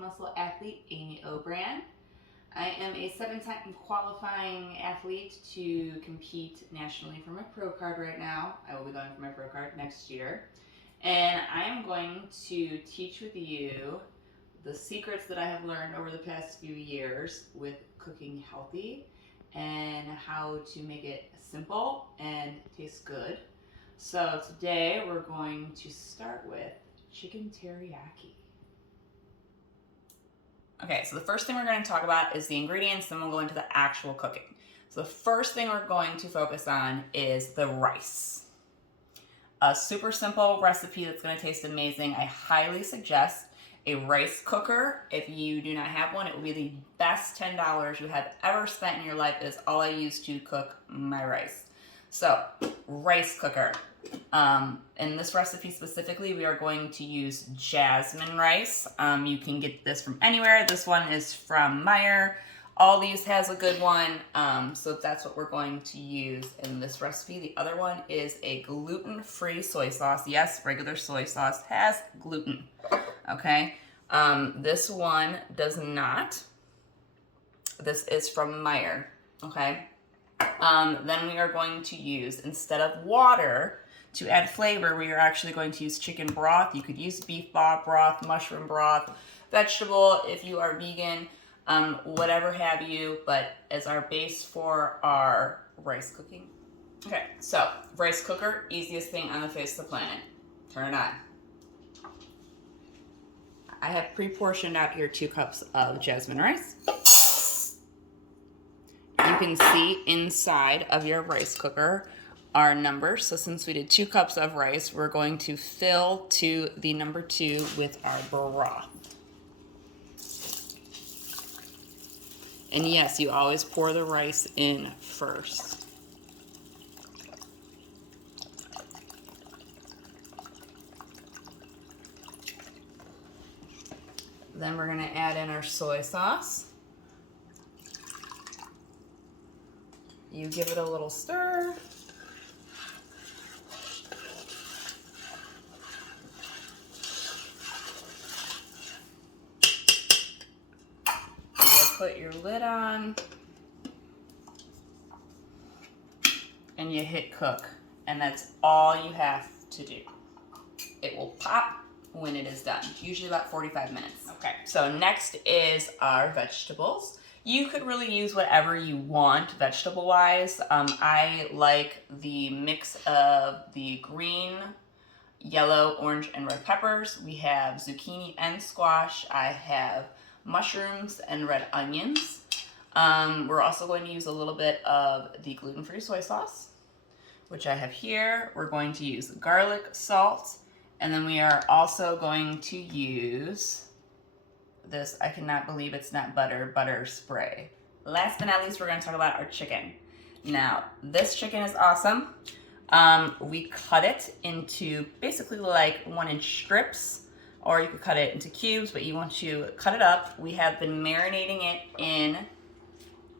muscle athlete, Amy O'Brien. I am a 7-time qualifying athlete to compete nationally for my pro card right now. I will be going for my pro card next year. And I am going to teach with you the secrets that I have learned over the past few years with cooking healthy and how to make it simple and taste good. So today we're going to start with chicken teriyaki. Okay, so the first thing we're going to talk about is the ingredients, then we'll go into the actual cooking. So the first thing we're going to focus on is the rice. A super simple recipe that's going to taste amazing. I highly suggest a rice cooker. If you do not have one, it will be the best $10 you have ever spent in your life. It is all I use to cook my rice. So, rice cooker. In this recipe specifically, we are going to use Jasmine rice. You can get this from anywhere. This one is from Meijer. Aldi's has a good one, so that's what we're going to use in this recipe. The other one is a gluten-free soy sauce. Yes, regular soy sauce has gluten, okay? This one does not. This is from Meijer, okay? Then we are going to use, instead of water, to add flavor, we are actually going to use chicken broth. You could use beef broth, mushroom broth, vegetable if you are vegan, whatever have you, but as our base for our rice cooking. Okay, so rice cooker, easiest thing on the face of the planet. Turn it on. I have pre-portioned out here 2 cups of jasmine rice. You can see inside of your rice cooker our numbers. So since we did 2 cups of rice, we're going to fill to the number 2 with our broth. And yes, you always pour the rice in first. Then we're going to add in our soy sauce. You give it a little stir. Put your lid on and you hit cook, and that's all you have to do. It will pop when it is done, usually about 45 minutes. Okay, so next is our vegetables. You could really use whatever you want vegetable wise. I like the mix of the green, yellow, orange, and red peppers. We have zucchini and squash. I have mushrooms and red onions. We're also going to use a little bit of the gluten-free soy sauce, which I have here. We're going to use garlic, salt, and then we are also going to use this, I cannot believe it's not butter spray. Last but not least, we're going to talk about our chicken. Now, this chicken is awesome. We cut it into basically like 1-inch strips, or you could cut it into cubes, but you want to cut it up. We have been marinating it in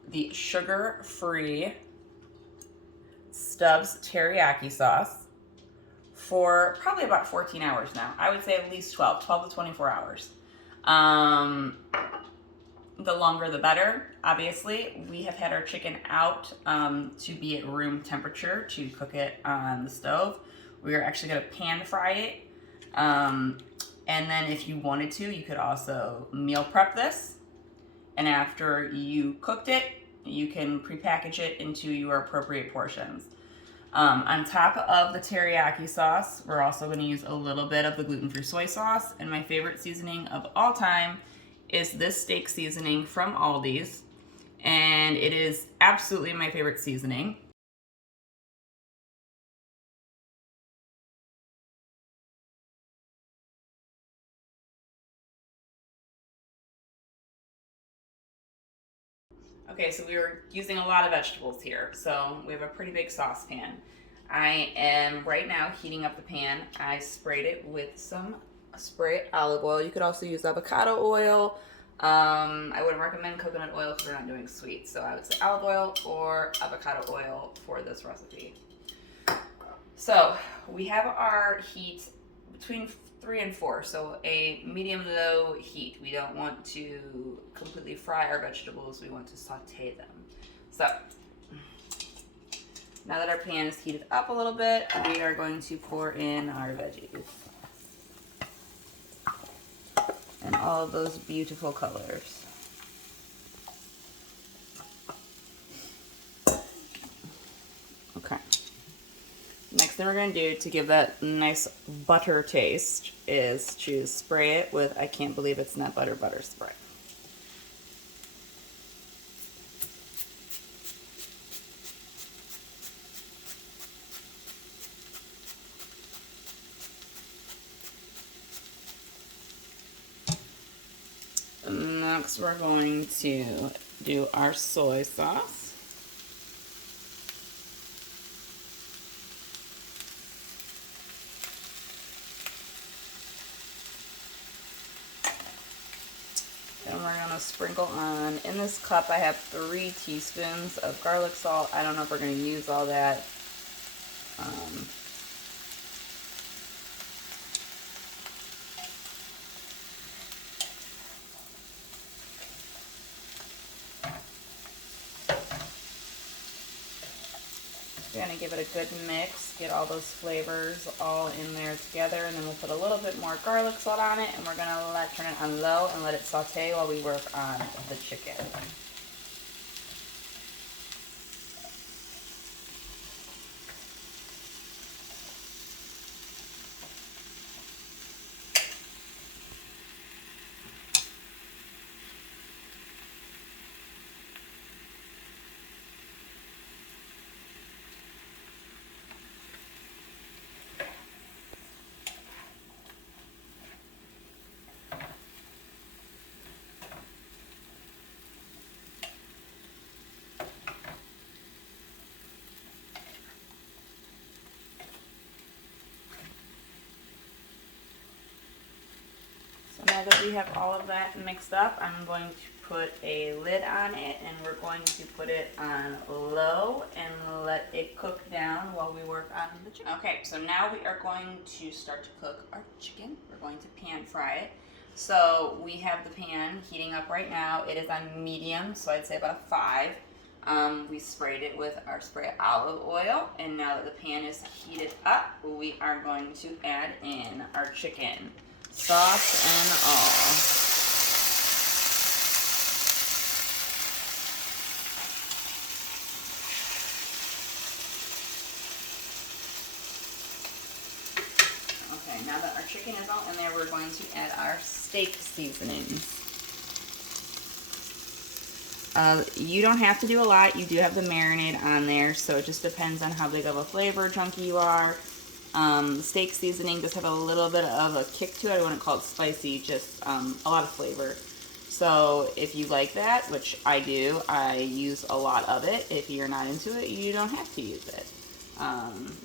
the sugar-free Stubbs teriyaki sauce for probably about 14 hours now. I would say at least 12 to 24 hours. The longer the better, obviously. We have had our chicken out to be at room temperature to cook it on the stove. We are actually gonna pan fry it. And then if you wanted to, you could also meal prep this. And after you cooked it, you can prepackage it into your appropriate portions. On top of the teriyaki sauce, we're also going to use a little bit of the gluten-free soy sauce. And my favorite seasoning of all time is this steak seasoning from Aldi's. And it is absolutely my favorite seasoning. Okay, so we were using a lot of vegetables here, so we have a pretty big saucepan. I am right now heating up the pan. I sprayed it with some spray olive oil. You could also use avocado oil. I wouldn't recommend coconut oil because we're not doing sweet, so I would say olive oil or avocado oil for this recipe. So we have our heat between 3 and 4, so a medium-low heat. We don't want to completely fry our vegetables, we want to saute them. So, now that our pan is heated up a little bit, we are going to pour in our veggies. And all of those beautiful colors. Okay. Next thing we're going to do to give that nice butter taste is to spray it with, I can't believe it's not butter spray. Next we're going to do our soy sauce. And we're going to sprinkle on, in this cup I have 3 teaspoons of garlic salt. I don't know if we're going to use all that. We're going to give it a good mix, get all those flavors all in there together, and then we'll put a little bit more garlic salt on it, and we're going to turn it on low and let it saute while we work on the chicken. Now that we have all of that mixed up, I'm going to put a lid on it, and we're going to put it on low and let it cook down while we work on the chicken. Okay, so now we are going to start to cook our chicken. We're going to pan fry it. So we have the pan heating up right now. It is on medium, so I'd say about a 5. We sprayed it with our spray olive oil, and now that the pan is heated up, we are going to add in our chicken. Sauce and all. Okay, now that our chicken is all in there, we're going to add our steak seasonings. You don't have to do a lot. You do have the marinade on there, so it just depends on how big of a flavor junkie you are. The steak seasoning does have a little bit of a kick to it. I wouldn't call it spicy, just a lot of flavor. So if you like that, which I do, I use a lot of it. If you're not into it, you don't have to use it.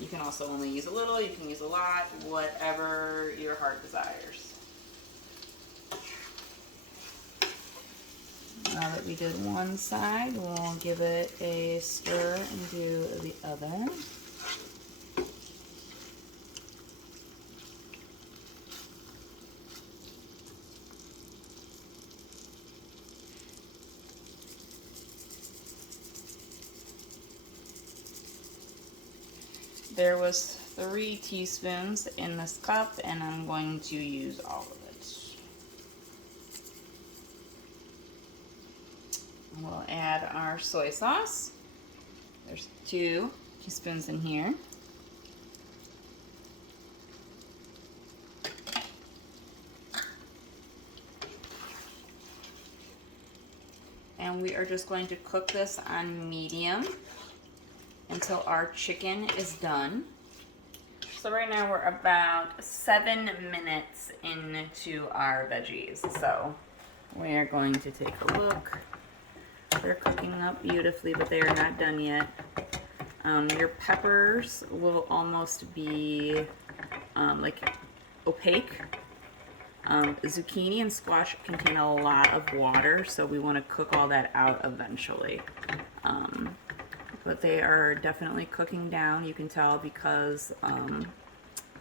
You can also only use a little, you can use a lot, whatever your heart desires. Now that we did one side, we'll give it a stir and do the other. There was 3 teaspoons in this cup, and I'm going to use all of it. We'll add our soy sauce. There's 2 teaspoons in here. And we are just going to cook this on medium until our chicken is done. So right now we're about 7 minutes into our veggies. So we are going to take a look. They're cooking up beautifully, but they are not done yet. Your peppers will almost be like opaque. Zucchini and squash contain a lot of water, so we want to cook all that out eventually. But they are definitely cooking down. You can tell because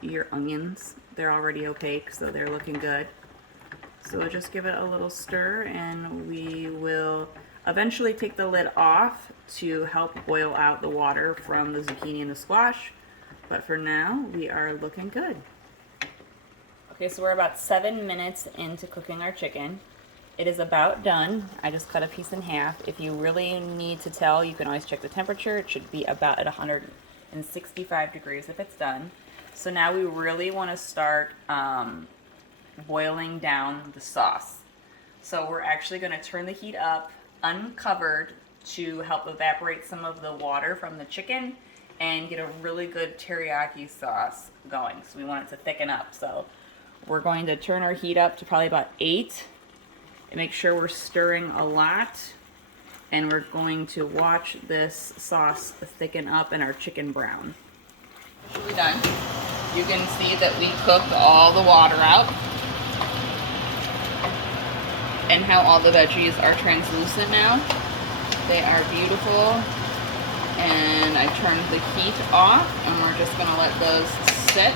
your onions they're already opaque, so they're looking good. So we'll just give it a little stir, and we will eventually take the lid off to help boil out the water from the zucchini and the squash. But for now, we are looking good. Okay, so we're about 7 minutes into cooking our chicken. It is about done. I just cut a piece in half. If you really need to tell, you can always check the temperature. It should be about at 165 degrees if it's done. So now we really want to start boiling down the sauce. So we're actually going to turn the heat up uncovered to help evaporate some of the water from the chicken and get a really good teriyaki sauce going. So we want it to thicken up. So we're going to turn our heat up to probably about 8 and make sure we're stirring a lot. And we're going to watch this sauce thicken up and our chicken brown. Should be done. You can see that we cooked all the water out and how all the veggies are translucent now. They are beautiful. And I turned the heat off and we're just gonna let those sit.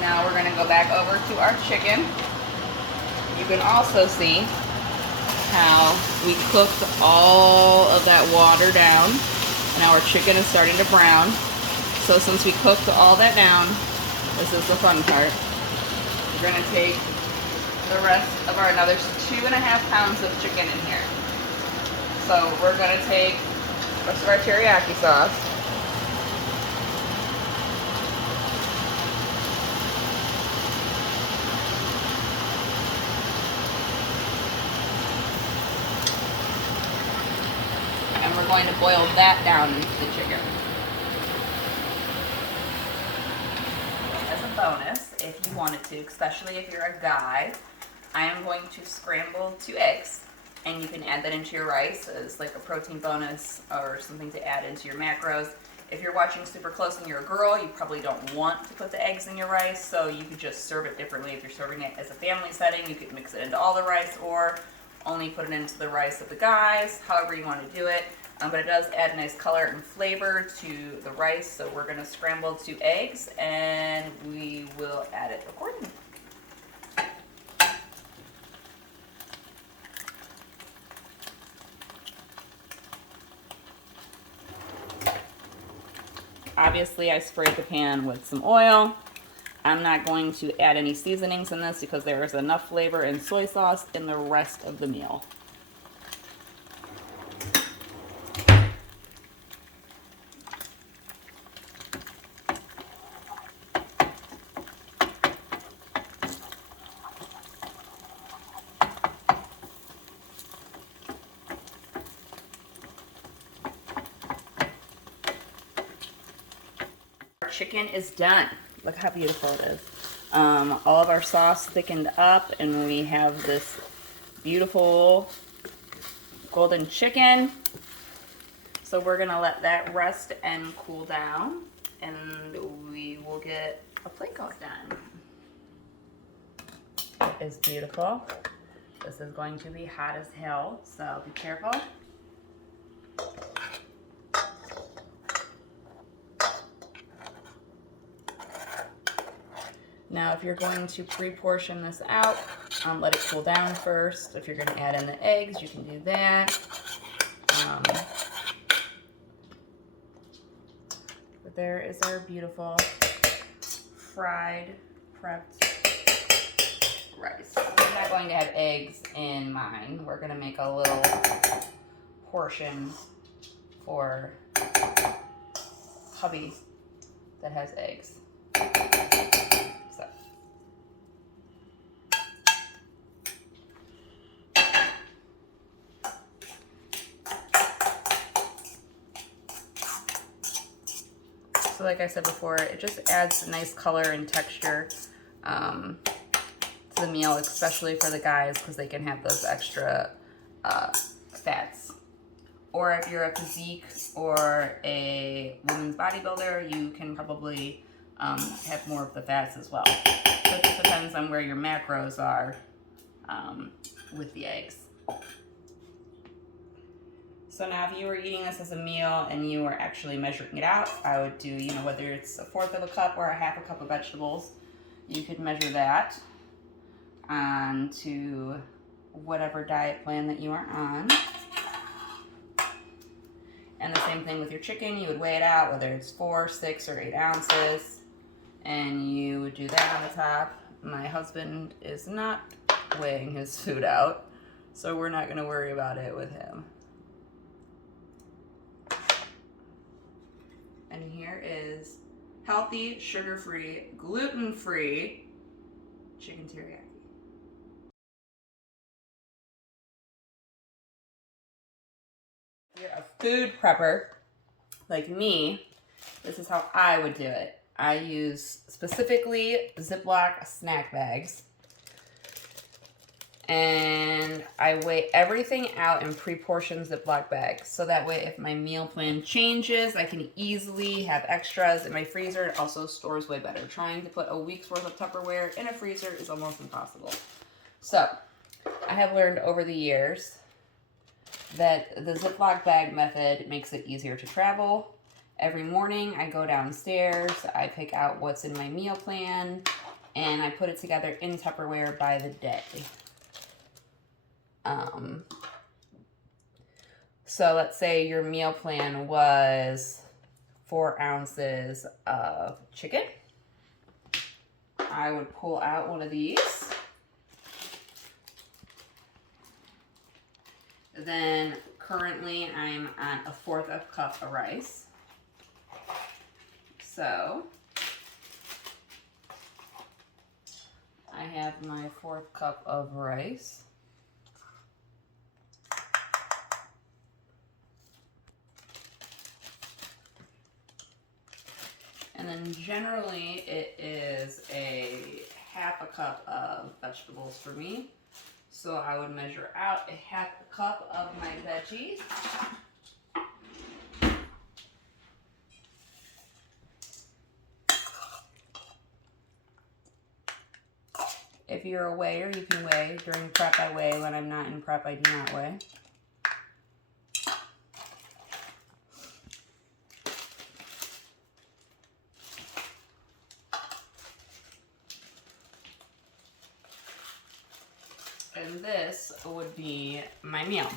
Now we're gonna go back over to our chicken. You can also see how we cooked all of that water down. Now our chicken is starting to brown. So since we cooked all that down, this is the fun part. We're gonna take the rest of our another 2.5 pounds of chicken in here. So we're gonna take the rest of our teriyaki sauce. And we're going to boil that down into the chicken. As a bonus, if you wanted to, especially if you're a guy, I am going to scramble 2 eggs, and you can add that into your rice as like a protein bonus or something to add into your macros. If you're watching super close and you're a girl, you probably don't want to put the eggs in your rice, so you could just serve it differently. If you're serving it as a family setting, you could mix it into all the rice or only put it into the rice of the guys, however you want to do it. But it does add nice color and flavor to the rice, so we're going to scramble 2 eggs and we will add it accordingly. Obviously, I sprayed the pan with some oil. I'm not going to add any seasonings in this because there is enough flavor and soy sauce in the rest of the meal. Chicken is done. Look how beautiful it is. All of our sauce thickened up and we have this beautiful golden chicken. So we're gonna let that rest and cool down and we will get a plate going done. It's beautiful. This is going to be hot as hell, so be careful. Now, if you're going to pre-portion this out, let it cool down first. If you're going to add in the eggs, you can do that. But there is our beautiful fried, prepped rice. I'm not going to have eggs in mine. We're going to make a little portion for hubby that has eggs. So like I said before, it just adds a nice color and texture to the meal, especially for the guys because they can have those extra fats. Or if you're a physique or a women's bodybuilder, you can probably have more of the fats as well. So it just depends on where your macros are with the eggs. So now if you were eating this as a meal and you were actually measuring it out, I would do, whether it's 1/4 of a cup or 1/2 cup of vegetables. you could measure that onto whatever diet plan that you are on. And the same thing with your chicken. You would weigh it out, whether it's 4, 6, or 8 ounces. And you would do that on the top. My husband is not weighing his food out, so we're not going to worry about it with him. And here is healthy, sugar-free, gluten-free chicken teriyaki. If you're a food prepper like me, this is how I would do it. I use specifically Ziploc snack bags. And I weigh everything out in pre-portioned Ziploc bags. So that way if my meal plan changes, I can easily have extras in my freezer. It also stores way better. Trying to put a week's worth of Tupperware in a freezer is almost impossible. So I have learned over the years that the Ziploc bag method makes it easier to travel. Every morning I go downstairs, I pick out what's in my meal plan, and I put it together in Tupperware by the day. So let's say your meal plan was 4 ounces of chicken. I would pull out one of these. Then currently I'm on a 1/4 cup of rice. So I have my 1/4 cup of rice. And then generally it is a 1/2 cup of vegetables for me. So I would measure out a 1/2 cup of my veggies. If you're a weigher, you can weigh. During prep, I weigh. When I'm not in prep, I do not weigh. And this would be my meal.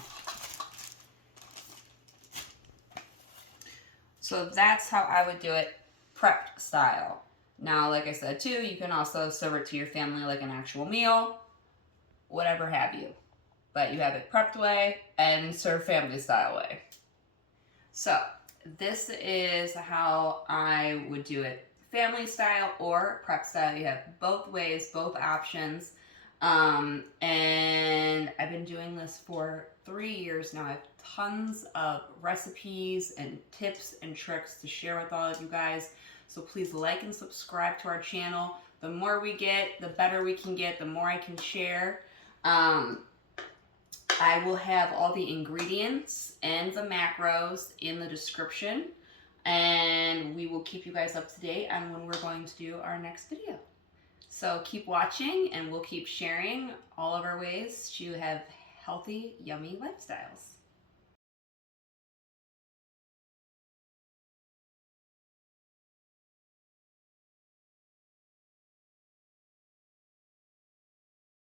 So that's how I would do it prepped style. Now, like I said too, you can also serve it to your family like an actual meal, whatever have you. But you have it prepped way and served family style way. So this is how I would do it. Family style or prep style. You have both ways, both options. And I've been doing this for 3 years now. I have tons of recipes and tips and tricks to share with all of you guys. So please like and subscribe to our channel. The more we get, the better we can get, the more I can share. I will have all the ingredients and the macros in the description. And we will keep you guys up to date on when we're going to do our next video. So keep watching and we'll keep sharing all of our ways to have healthy, yummy lifestyles.